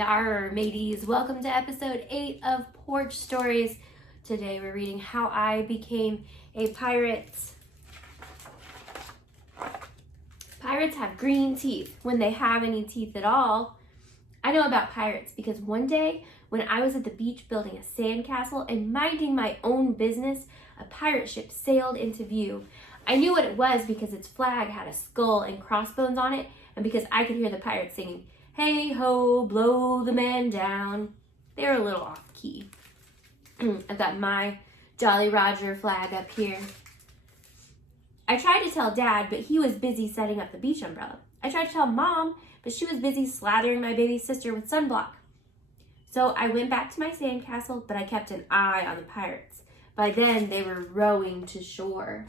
Our mateys, welcome to episode 8 of Porch Stories. Today we're reading How I Became a Pirate. Pirates have green teeth, when they have any teeth at all. I know about pirates because one day when I was at the beach building a sandcastle and minding my own business, a pirate ship sailed into view. I knew what it was because its flag had a skull and crossbones on it, and because I could hear the pirates singing, "Hey ho, blow the man down." They were a little off key. I've got my Jolly Roger flag up here. I tried to tell Dad, but he was busy setting up the beach umbrella. I tried to tell Mom, but she was busy slathering my baby sister with sunblock. So I went back to my sandcastle, but I kept an eye on the pirates. By then, they were rowing to shore.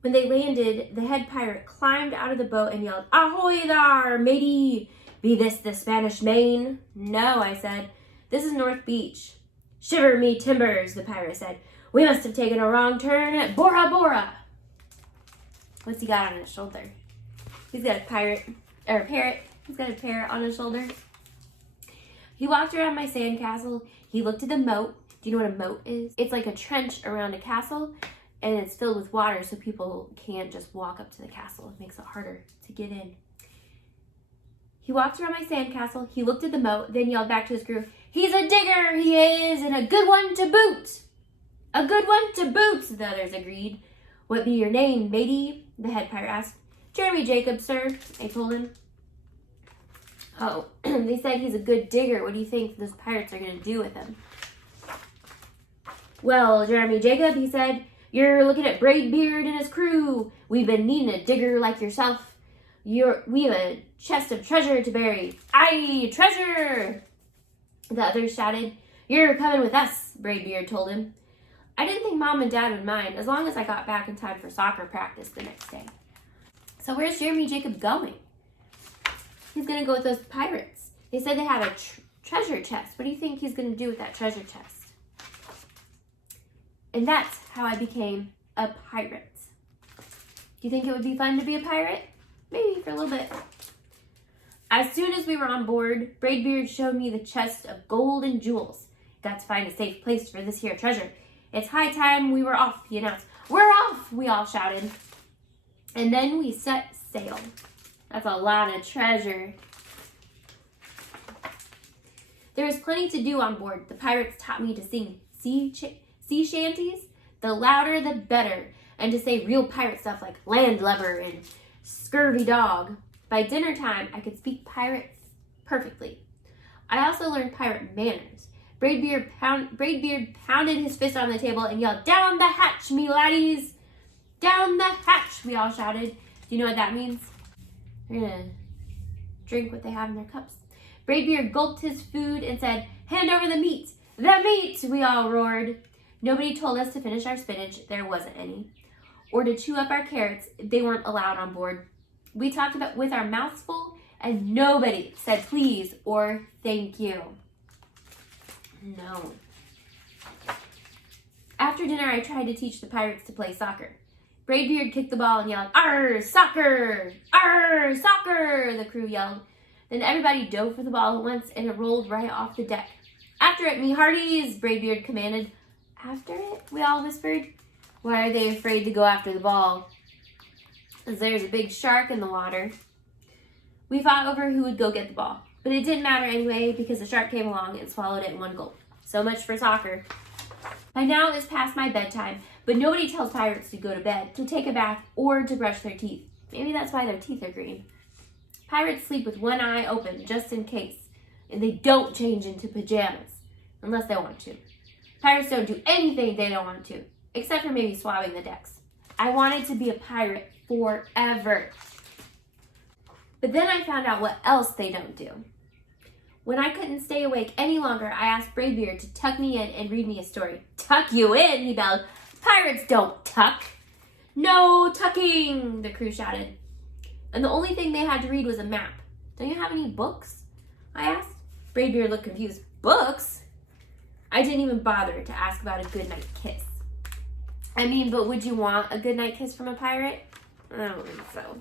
When they landed, the head pirate climbed out of the boat and yelled, "Ahoy there, matey! Be this the Spanish Main?" "No," I said. "This is North Beach." "Shiver me timbers," the pirate said. "We must have taken a wrong turn at Bora Bora." What's he got on his shoulder? He's got a parrot. He's got a parrot on his shoulder. He walked around my sandcastle. He looked at the moat. Do you know what a moat is? It's like a trench around a castle, and it's filled with water so people can't just walk up to the castle. It makes it harder to get in. He walked around my sandcastle. He looked at the moat, then yelled back to his crew, "He's a digger, he is, and a good one to boot." "A good one to boot," the others agreed. "What be your name, matey?" the head pirate asked. "Jeremy Jacob, sir," I told him. "Oh, they said he's a good digger. What do you think those pirates are going to do with him?" "Well, Jeremy Jacob," he said, "you're looking at Braidbeard and his crew. We've been needing a digger like yourself. We have a chest of treasure to bury." "Aye, treasure!" the others shouted. "You're coming with us," Braidbeard told him. I didn't think Mom and Dad would mind as long as I got back in time for soccer practice the next day. "So where's Jeremy Jacob going?" "He's going to go with those pirates. They said they had a treasure chest. What do you think he's going to do with that treasure chest?" And that's how I became a pirate. Do you think it would be fun to be a pirate? Maybe for a little bit. As soon as we were on board, Braidbeard showed me the chest of gold and jewels. "Got to find a safe place for this here treasure. It's high time we were off," he announced. "We're off!" we all shouted. And then we set sail. That's a lot of treasure. There was plenty to do on board. The pirates taught me to sing sea shanties, the louder the better, and to say real pirate stuff like landlubber and scurvy dog. By dinner time, I could speak pirate perfectly. I also learned pirate manners. Braidbeard pounded his fist on the table and yelled, "Down the hatch, me laddies! Down the hatch!" we all shouted. Do you know what that means? They're gonna drink what they have in their cups. Braidbeard gulped his food and said, "Hand over the meat! The meat!" we all roared. Nobody told us to finish our spinach, there wasn't any, or to chew up our carrots, they weren't allowed on board. We talked about with our mouths full, and nobody said please or thank you. No. After dinner, I tried to teach the pirates to play soccer. Braidbeard kicked the ball and yelled, "Arr, soccer! Arr, soccer!" the crew yelled. Then everybody dove for the ball at once, and it rolled right off the deck. "After it, me hearties!" Braidbeard commanded. "After it?" we all whispered. Why are they afraid to go after the ball? Because there's a big shark in the water. We fought over who would go get the ball, but it didn't matter anyway because the shark came along and swallowed it in one gulp. So much for soccer. By now it's past my bedtime, but nobody tells pirates to go to bed, to take a bath, or to brush their teeth. Maybe that's why their teeth are green. Pirates sleep with one eye open just in case, and they don't change into pajamas unless they want to. Pirates don't do anything they don't want to, except for maybe swabbing the decks. I wanted to be a pirate forever. But then I found out what else they don't do. When I couldn't stay awake any longer, I asked Braidbeard to tuck me in and read me a story. "Tuck you in?" he bellowed. "Pirates don't tuck." "No tucking," the crew shouted. And the only thing they had to read was a map. "Don't you have any books?" I asked. Braidbeard looked confused. "Books?" I didn't even bother to ask about a goodnight kiss. I mean, but would you want a goodnight kiss from a pirate? I don't think so.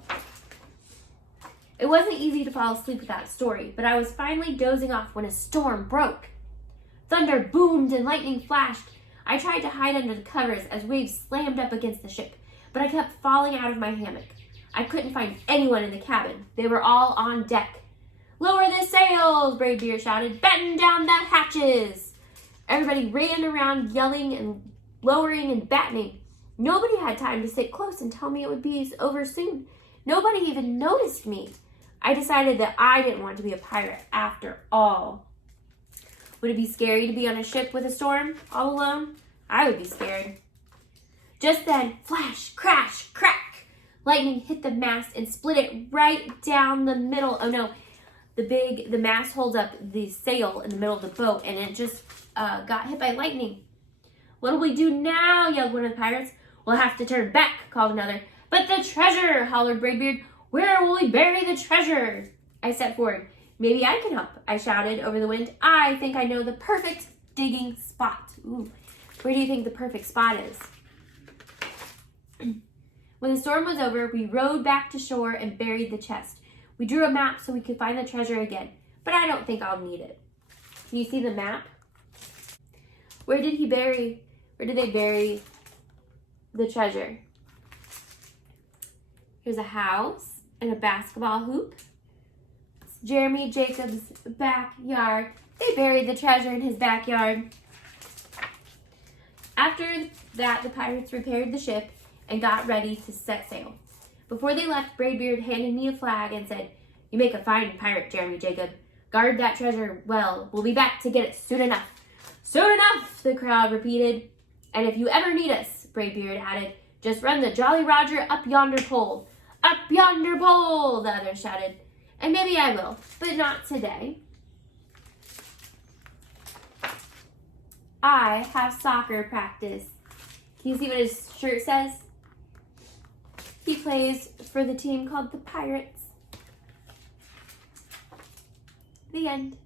It wasn't easy to fall asleep without a story, but I was finally dozing off when a storm broke. Thunder boomed and lightning flashed. I tried to hide under the covers as waves slammed up against the ship, but I kept falling out of my hammock. I couldn't find anyone in the cabin. They were all on deck. "Lower the sails," Braidbeard shouted. "Batten down the hatches." Everybody ran around yelling and lowering and battening. Nobody had time to sit close and tell me it would be over soon. Nobody even noticed me. I decided that I didn't want to be a pirate after all. Would it be scary to be on a ship with a storm, all alone? I would be scared. Just then, flash, crash, crack. Lightning hit the mast and split it right down the middle. Oh no, the mast holds up the sail in the middle of the boat, and it just got hit by lightning. "What'll we do now?" yelled one of the pirates. "We'll have to turn back," called another. "But the treasure," hollered Braidbeard. "Where will we bury the treasure?" I stepped forward. "Maybe I can help," I shouted over the wind. "I think I know the perfect digging spot." Ooh, where do you think the perfect spot is? When the storm was over, we rowed back to shore and buried the chest. We drew a map so we could find the treasure again, but I don't think I'll need it. Can you see the map? Where did they bury the treasure? Here's a house and a basketball hoop. It's Jeremy Jacobs' backyard. They buried the treasure in his backyard. After that, the pirates repaired the ship and got ready to set sail. Before they left, Braidbeard handed me a flag and said, "You make a fine pirate, Jeremy Jacob. Guard that treasure well. We'll be back to get it soon enough." "Soon enough," the crowd repeated. "And if you ever need us," Braidbeard added, "just run the Jolly Roger up yonder pole." "Up yonder pole," the others shouted. "And maybe I will, but not today. I have soccer practice." Can you see what his shirt says? He plays for the team called the Pirates. The end.